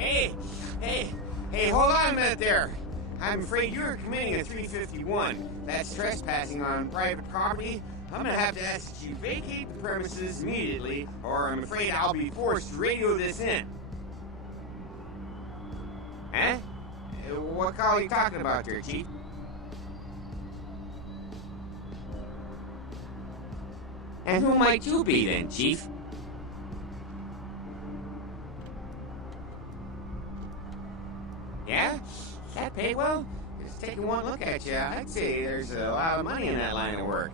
Hey, hold on a minute there. I'm afraid you're committing a 351. That's trespassing on private property. I'm gonna have to ask that you vacate the premises immediately, or I'm afraid I'll be forced to radio this in. Huh? What call are you talking about there, Chief? And who might you be then, Chief? Yeah? That pay well? Just taking one look at you, I'd say there's a lot of money in that line of work.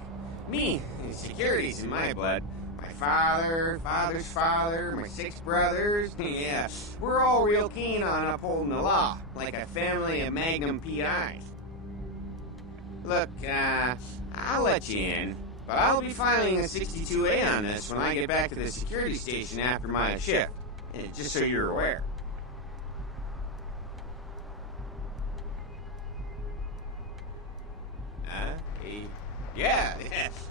Me, security's in my blood. My father, father's father, my 6 brothers, yeah, we're all real keen on upholding the law, like a family of Magnum PIs. Look, I'll let you in, but I'll be filing a 62A on this when I get back to the security station after my shift, just so you're aware. Yeah,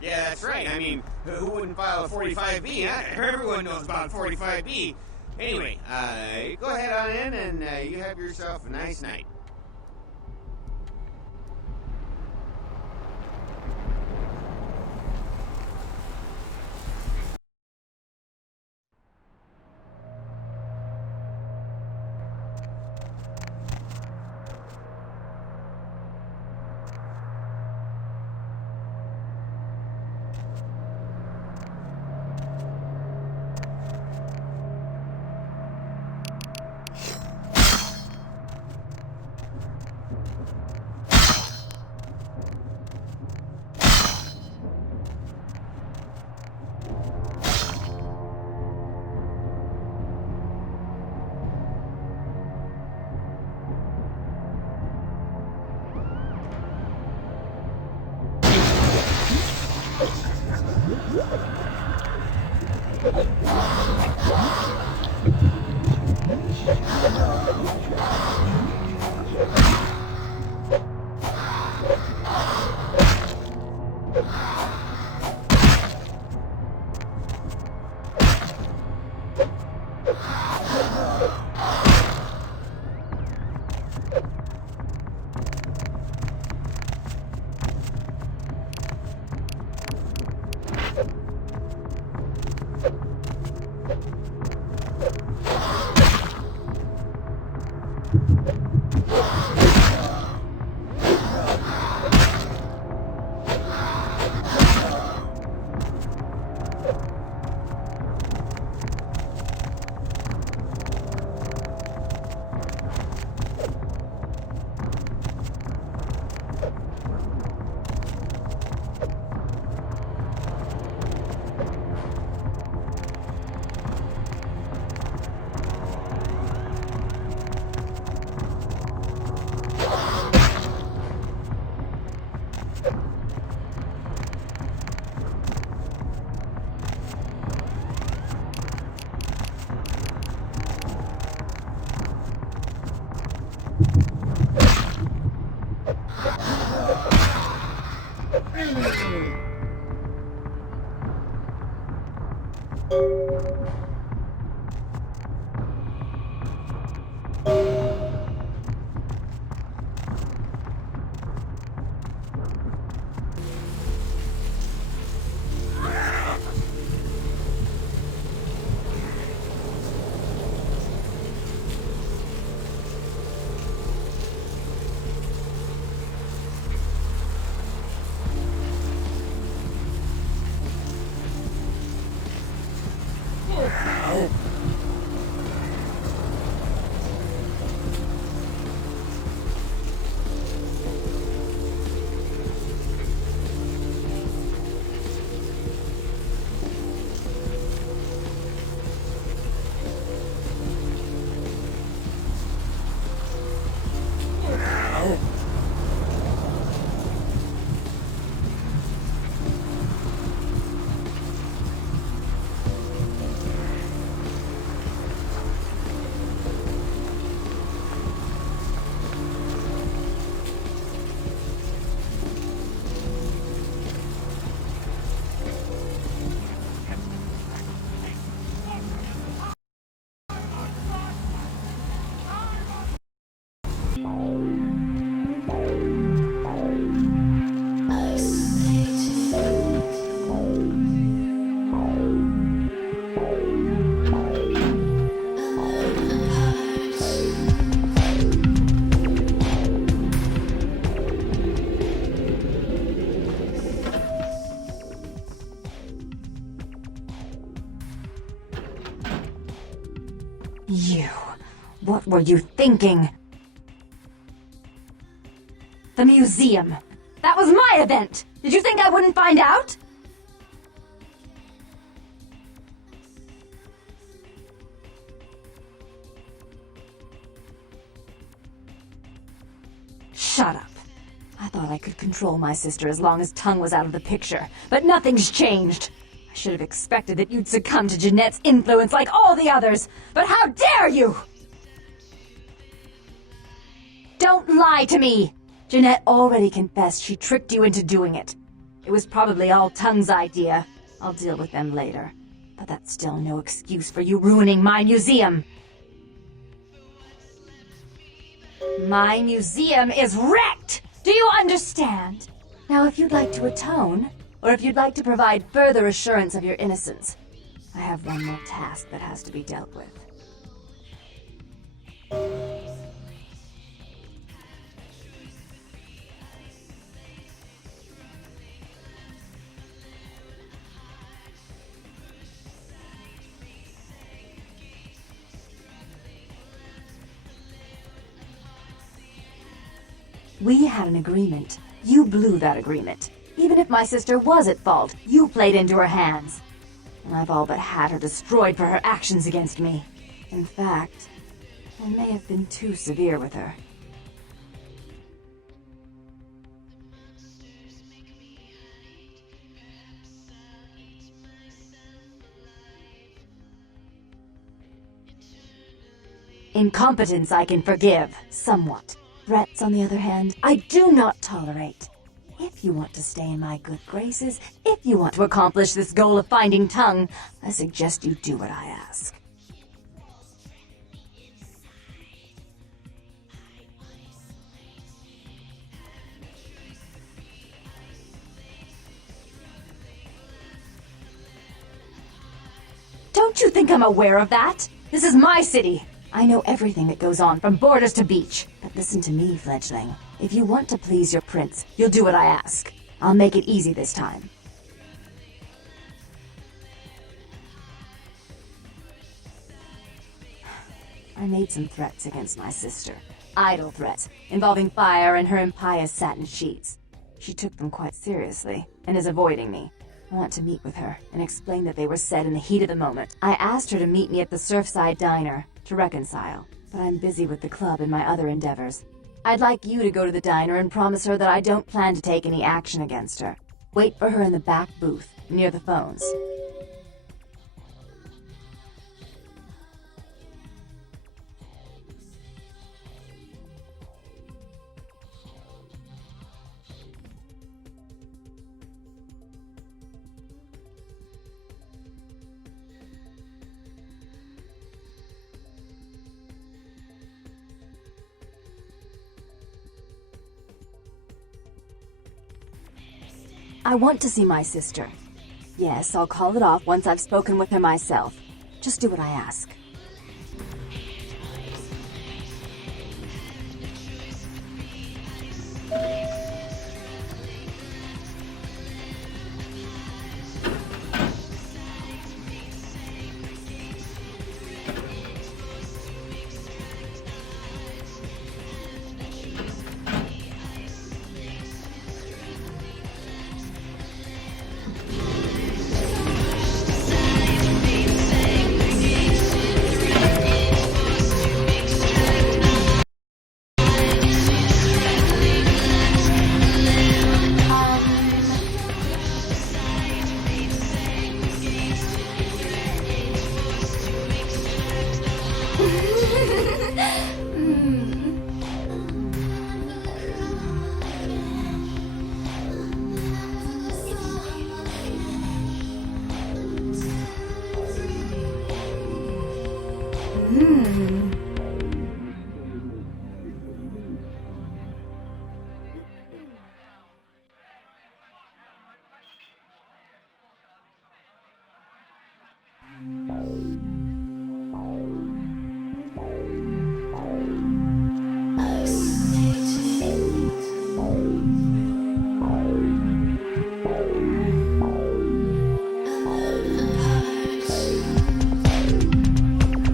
that's right. I mean, who wouldn't file a 45B, huh? Everyone knows about 45B. Anyway, go ahead on in and you have yourself a nice night. You. What were you thinking? The museum. That was my event! Did you think I wouldn't find out? Shut up. I thought I could control my sister as long as Tongue was out of the picture, but nothing's changed. I should have expected that you'd succumb to Jeanette's influence like all the others, but how dare you! Don't lie to me! Jeanette already confessed she tricked you into doing it. It was probably all Tongue's idea. I'll deal with them later. But that's still no excuse for you ruining my museum. My museum is wrecked! Do you understand? Now, if you'd like to atone, or if you'd like to provide further assurance of your innocence, I have one more task that has to be dealt with. We had an agreement. You blew that agreement. Even if my sister was at fault, you played into her hands. And I've all but had her destroyed for her actions against me. In fact, I may have been too severe with her. Incompetence I can forgive, somewhat. Threats, on the other hand, I do not tolerate. If you want to stay in my good graces, if you want to accomplish this goal of finding Tongue, I suggest you do what I ask. Don't you think I'm aware of that? This is my city. I know everything that goes on from borders to beach. But listen to me, fledgling. If you want to please your prince, you'll do what I ask. I'll make it easy this time. I made some threats against my sister. Idle threats, involving fire and her impious satin sheets. She took them quite seriously, and is avoiding me. I want to meet with her, and explain that they were said in the heat of the moment. I asked her to meet me at the Surfside Diner, to reconcile, but I'm busy with the club and my other endeavors. I'd like you to go to the diner and promise her that I don't plan to take any action against her. Wait for her in the back booth, near the phones. I want to see my sister. Yes, I'll call it off once I've spoken with her myself. Just do what I ask.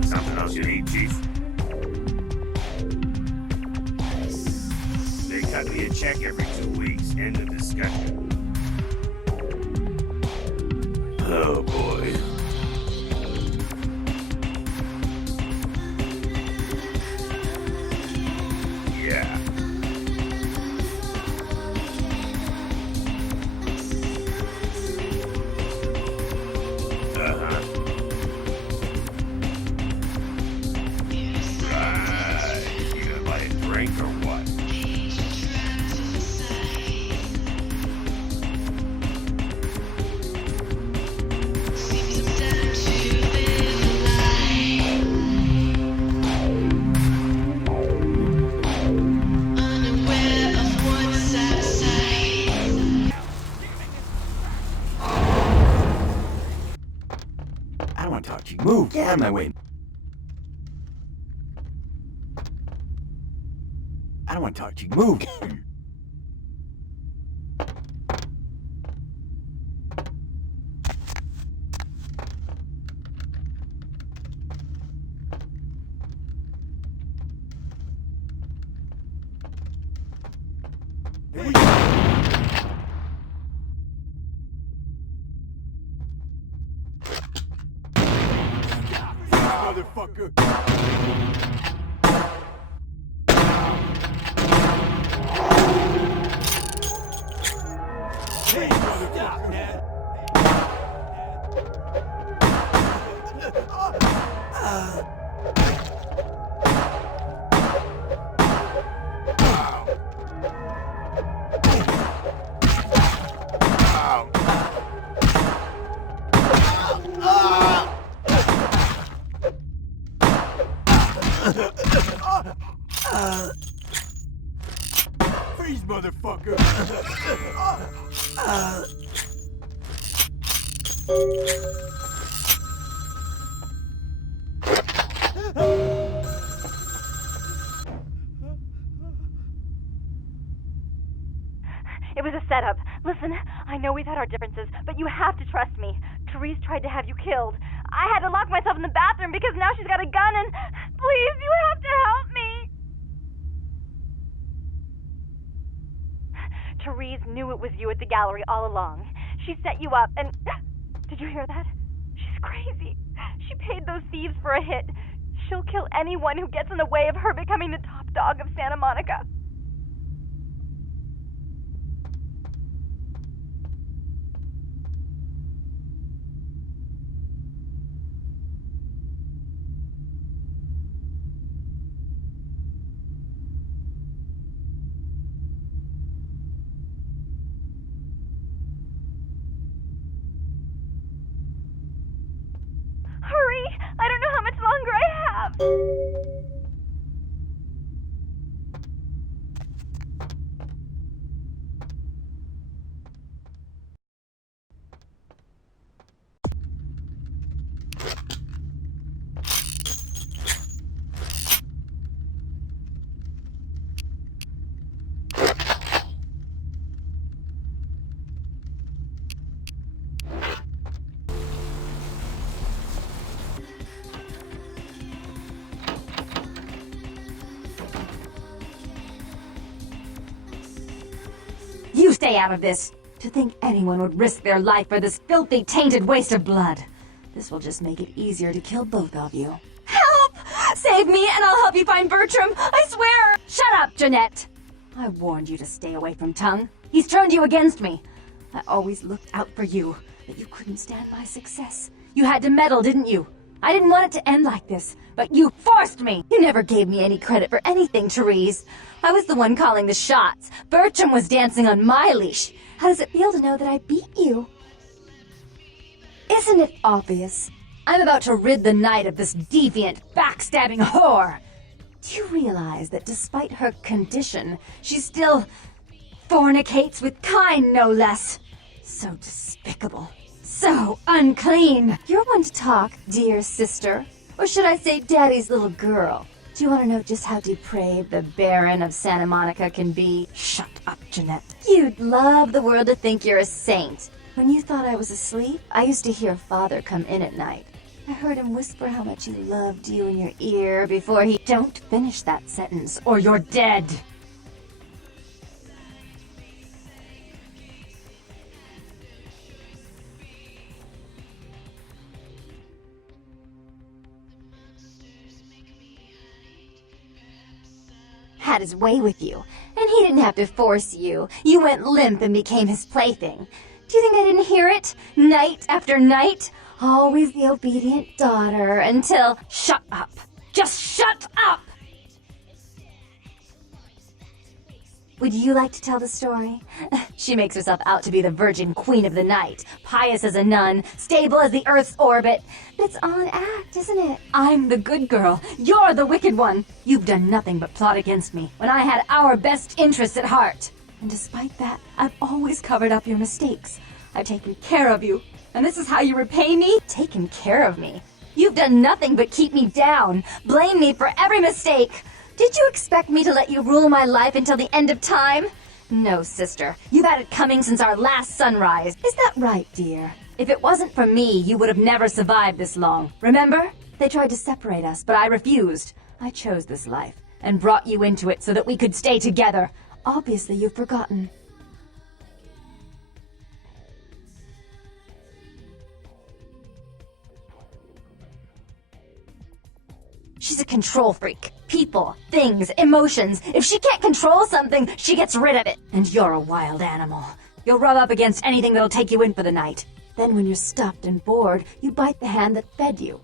Something else you need, Chief? a check every 2 weeks. End of discussion. Oh boy. Yeah. You gonna buy a drink or what? I don't want to talk to you. Move! Get out of my way! I don't want to talk to you. Move! Motherfucker! Hey, stop, man! Freeze, motherfucker! It was a setup. Listen, I know we've had our differences, but you have to trust me. Therese tried to have you killed. I had to lock myself in the bathroom because now she's got a gun and... Please, you have to help me! Therese knew it was you at the gallery all along. She set you up and... Did you hear that? She's crazy. She paid those thieves for a hit. She'll kill anyone who gets in the way of her becoming the top dog of Santa Monica. Hurry! I don't know how much longer I have! You stay out of this! To think anyone would risk their life for this filthy, tainted waste of blood. This will just make it easier to kill both of you. Help! Save me and I'll help you find Bertram! I swear! Shut up, Jeanette! I warned you to stay away from Tongue. He's turned you against me. I always looked out for you, but you couldn't stand my success. You had to meddle, didn't you? I didn't want it to end like this, but you forced me! You never gave me any credit for anything, Therese. I was the one calling the shots. Bertram was dancing on my leash. How does it feel to know that I beat you? Isn't it obvious? I'm about to rid the night of this deviant, backstabbing whore. Do you realize that despite her condition, she still fornicates with Kine, no less? So despicable. So unclean. You're one to talk, dear sister. Or should I say daddy's little girl? Do you want to know just how depraved the Baron of Santa Monica can be? Shut up, Jeanette. You'd love the world to think you're a saint. When you thought I was asleep, I used to hear Father come in at night. I heard him whisper how much he loved you in your ear before he... Don't finish that sentence, or you're dead. had his way with you. And he didn't have to force you. You went limp and became his plaything. Do you think I didn't hear it? Night after night? Always the obedient daughter until... Shut up. Just shut up! Would you like to tell the story? She makes herself out to be the virgin queen of the night, pious as a nun, stable as the Earth's orbit. But it's all an act, isn't it? I'm the good girl. You're the wicked one. You've done nothing but plot against me when I had our best interests at heart. And despite that, I've always covered up your mistakes. I've taken care of you. And this is how you repay me? Taken care of me? You've done nothing but keep me down, blame me for every mistake. Did you expect me to let you rule my life until the end of time? No, sister. You've had it coming since our last sunrise. Is that right, dear? If it wasn't for me, you would have never survived this long. Remember? They tried to separate us, but I refused. I chose this life and brought you into it so that we could stay together. Obviously, you've forgotten. She's a control freak. People, things, emotions. If she can't control something, she gets rid of it. And you're a wild animal. You'll rub up against anything that'll take you in for the night. Then when you're stuffed and bored, you bite the hand that fed you.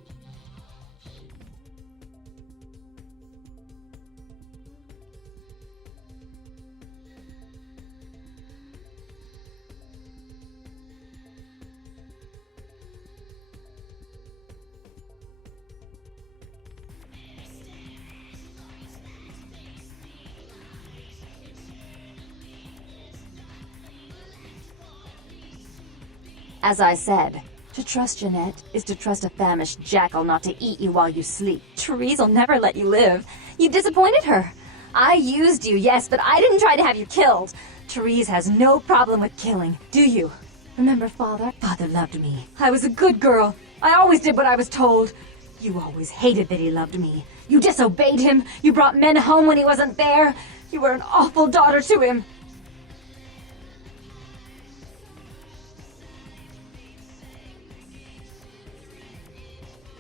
As I said, to trust Jeanette is to trust a famished jackal not to eat you while you sleep. Therese will never let you live. You've disappointed her. I used you, yes, but I didn't try to have you killed. Therese has no problem with killing, do you? Remember Father? Father loved me. I was a good girl. I always did what I was told. You always hated that he loved me. You disobeyed him. You brought men home when he wasn't there. You were an awful daughter to him.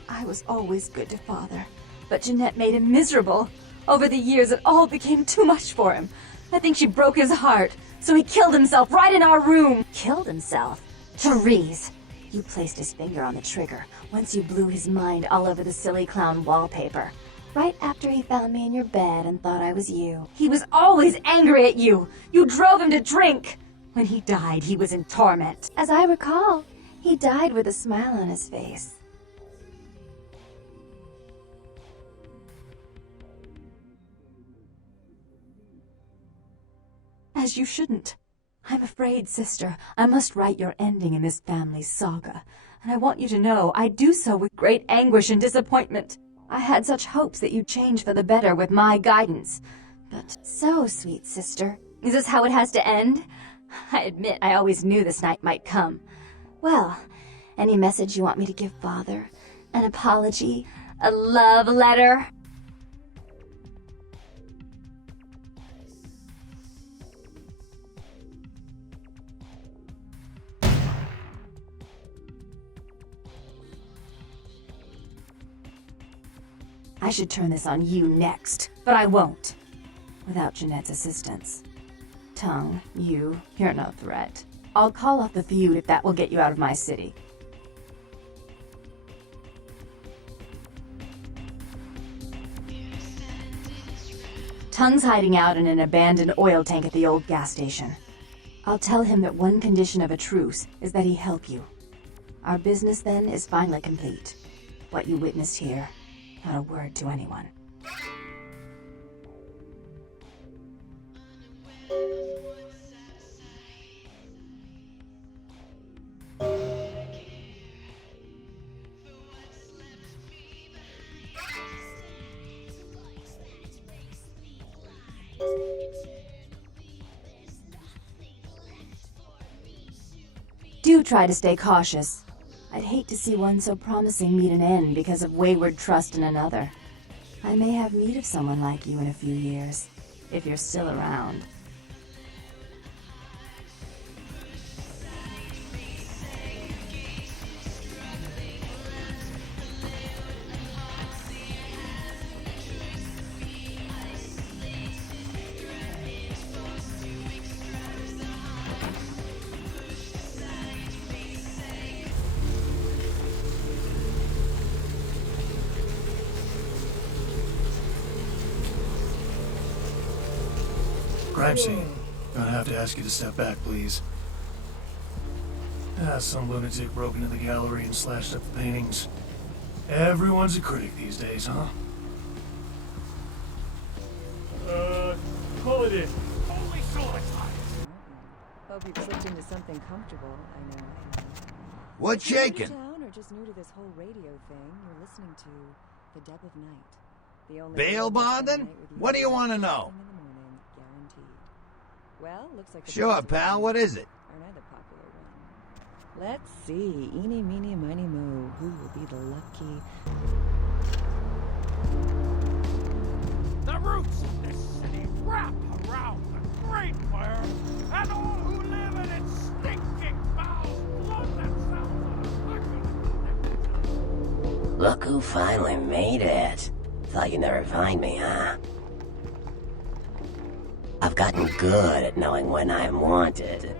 I was always good to Father, but Jeanette made him miserable. Over the years, it all became too much for him. I think she broke his heart, so he killed himself right in our room. Killed himself? Therese! You placed his finger on the trigger once you blew his mind all over the silly clown wallpaper. Right after he found me in your bed and thought I was you. He was always angry at you. You drove him to drink. When he died, he was in torment. As I recall, he died with a smile on his face. As you shouldn't. I'm afraid, sister, I must write your ending in this family's saga. And I want you to know I do so with great anguish and disappointment. I had such hopes that you'd change for the better with my guidance. But so, sweet sister, is this how it has to end? I admit I always knew this night might come. Well, any message you want me to give Father? An apology? A love letter? I should turn this on you next, but I won't. Without Jeanette's assistance. Tongue, you're no threat. I'll call off the feud if that will get you out of my city. Tongue's hiding out in an abandoned oil tank at the old gas station. I'll tell him that one condition of a truce is that he help you. Our business then is finally complete. What you witnessed here. Not a word to anyone. Do try to stay cautious. I'd hate to see one so promising meet an end because of wayward trust in another. I may have need of someone like you in a few years, if you're still around. Crime scene. Gonna have to ask you to step back, please. Some lunatic broke into the gallery and slashed up the paintings. Everyone's a critic these days, huh? Call it in. Holy suicide! Hope you've slipped into something comfortable. I know I have. What's shaking? Town or just new to this whole radio thing? You're listening to The Depth of Night. The only Bail bonding? What do you want to know? in the morning, guaranteed. Well, looks like the Sure, birds pal, what is it? are another popular one. Let's see. Eeny, meeny, miny, mo. Who will be the lucky? The roots of this city wrap around the Great Fire, and all who live in its stinking foul blood that sounds. Look who finally made it. Thought you'd never find me, huh? I've gotten good at knowing when I'm wanted.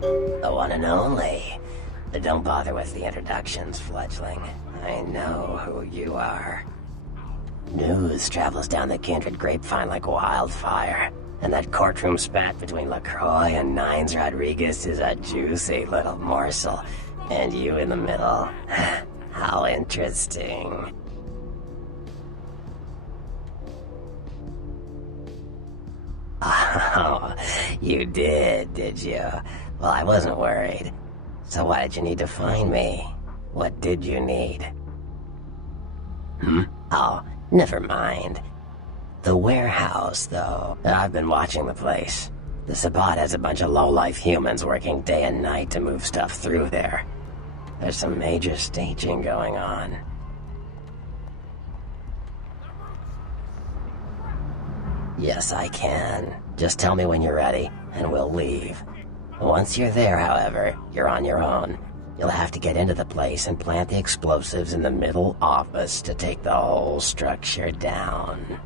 The one and only. But don't bother with the introductions, fledgling. I know who you are. News travels down the kindred grapevine like wildfire. And that courtroom spat between LaCroix and Nines Rodriguez is a juicy little morsel. And you in the middle. How interesting. Oh, you did you? Well, I wasn't worried. So why did you need to find me? What did you need? Oh, never mind. The warehouse, though. I've been watching the place. The Sabbat has a bunch of low-life humans working day and night to move stuff through there. There's some major staging going on. Yes, I can. Just tell me when you're ready, and we'll leave. Once you're there, however, you're on your own. You'll have to get into the place and plant the explosives in the middle office to take the whole structure down.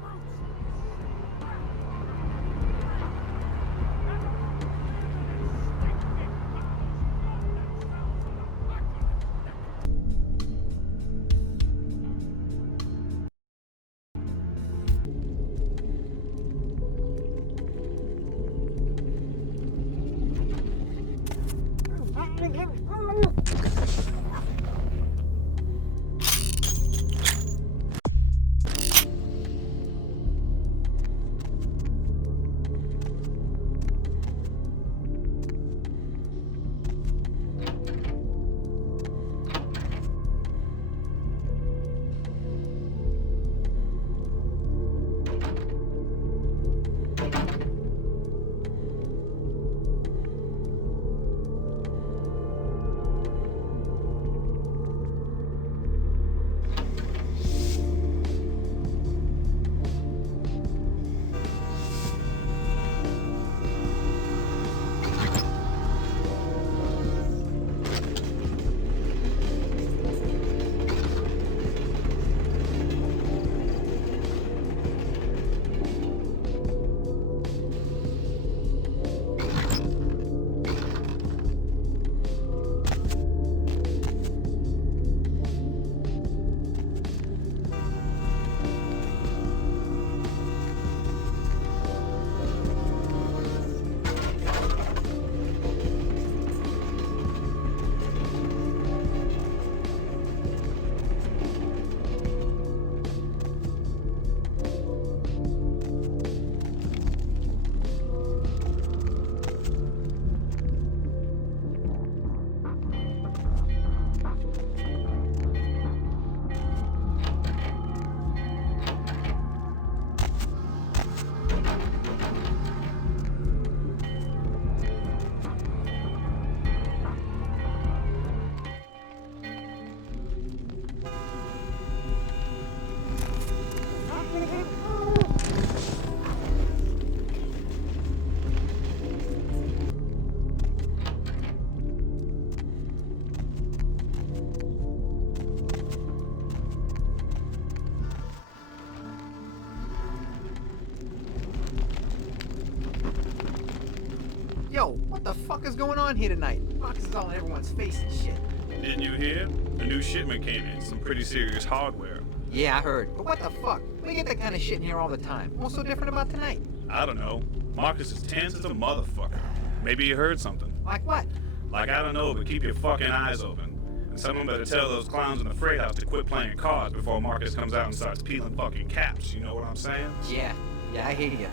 Yo, what the fuck is going on here tonight? Boxes all in everyone's face and shit. Didn't you hear? A new shipment came in, some pretty serious hardware. Yeah, I heard. But what the fuck? We get that kind of shit in here all the time. What's so different about tonight? I don't know. Marcus is tense as a motherfucker. Maybe you heard something. Like what? Like, I don't know, but keep your fucking eyes open. And someone better tell those clowns in the freight house to quit playing cards before Marcus comes out and starts peeling fucking caps. You know what I'm saying? Yeah, I hear ya.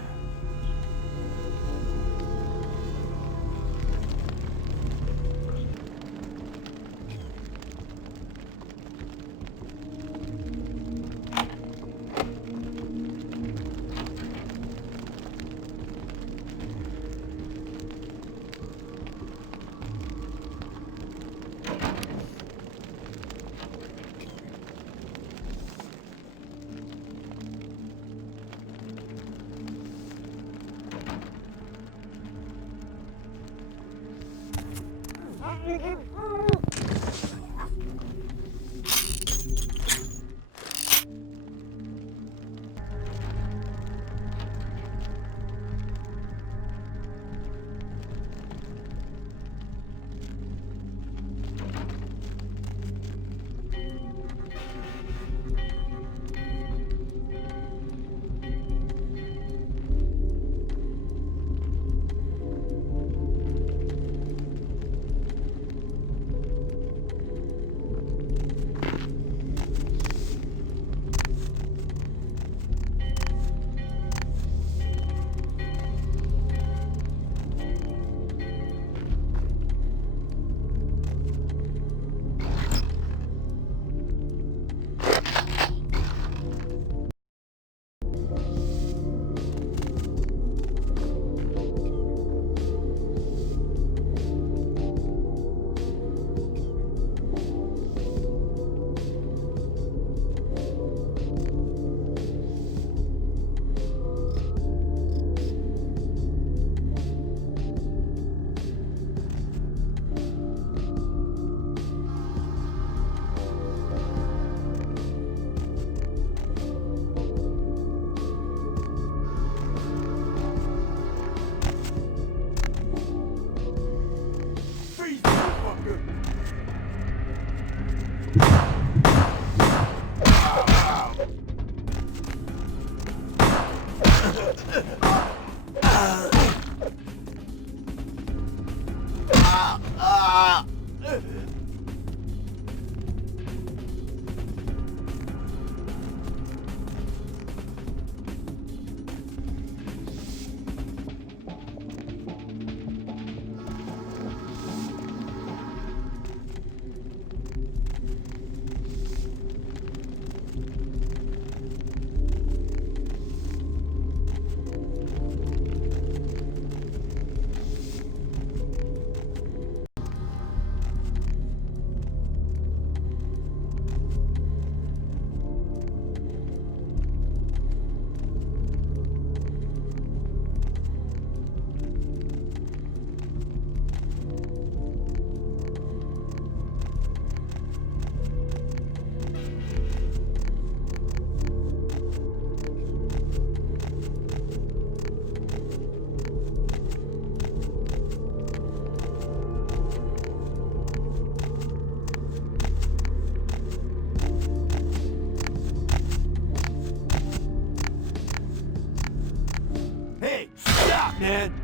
man.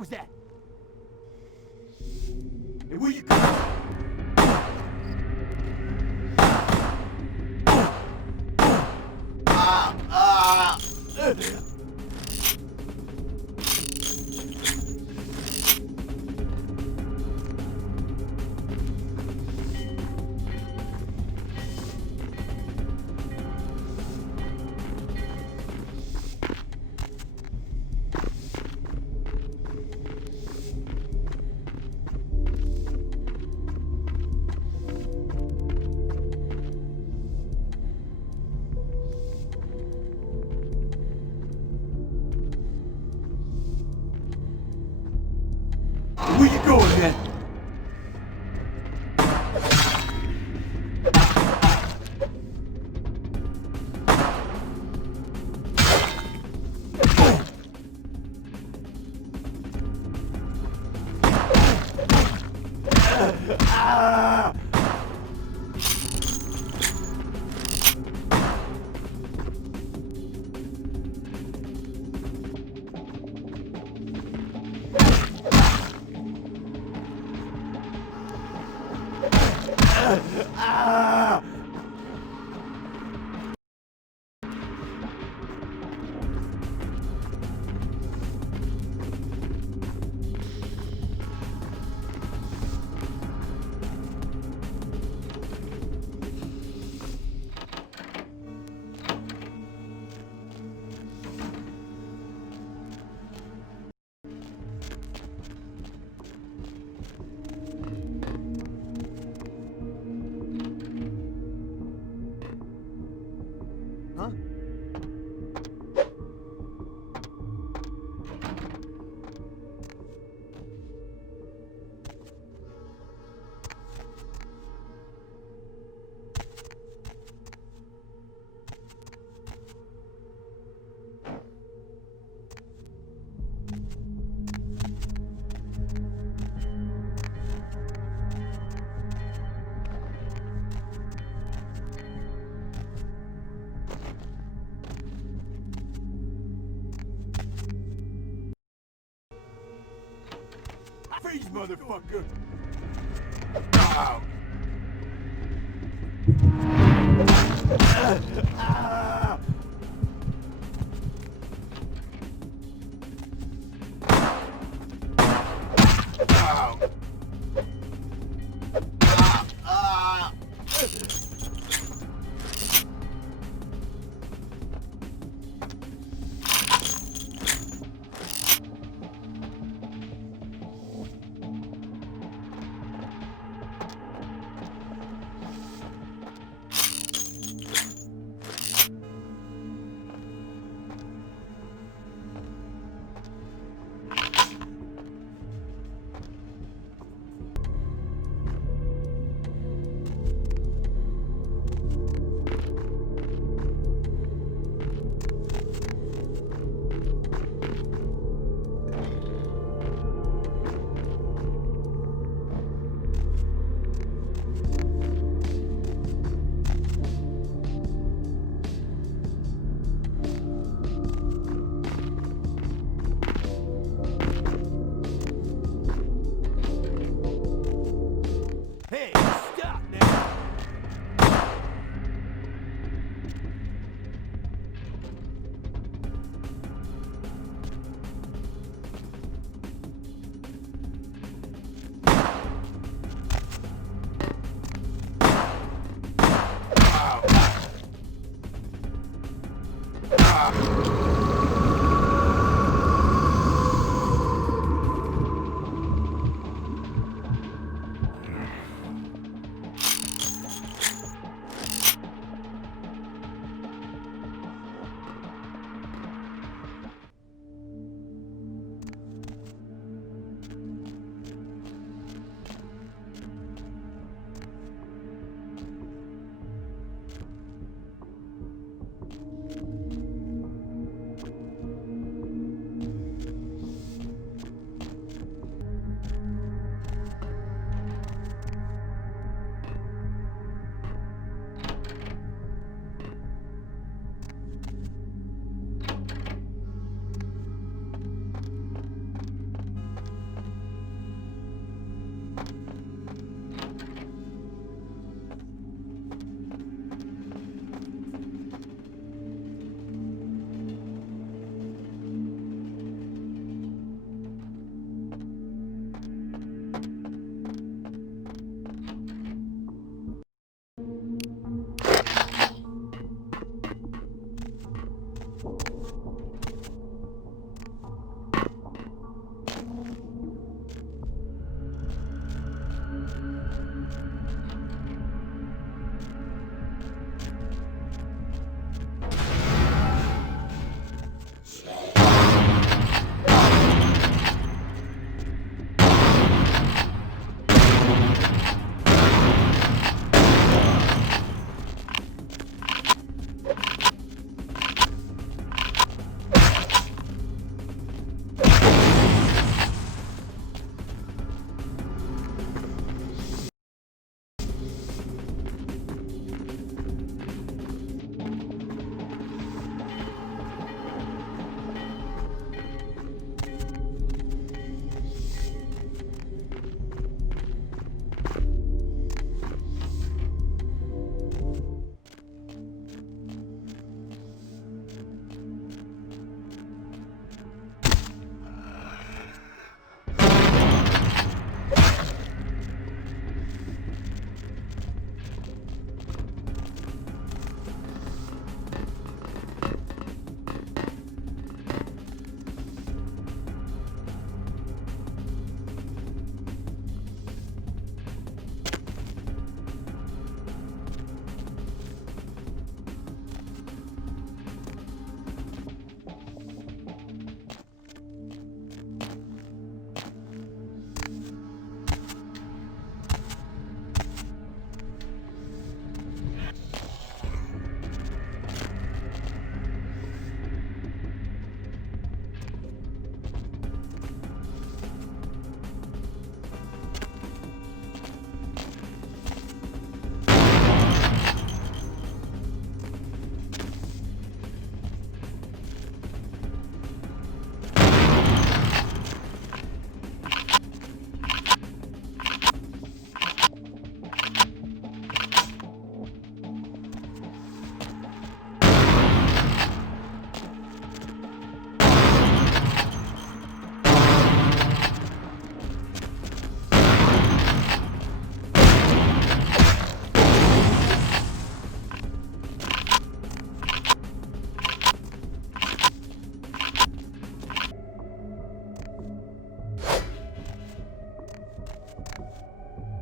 was that? Hey, where you going? Where you going, man? Freeze, motherfucker! Ow! Ah!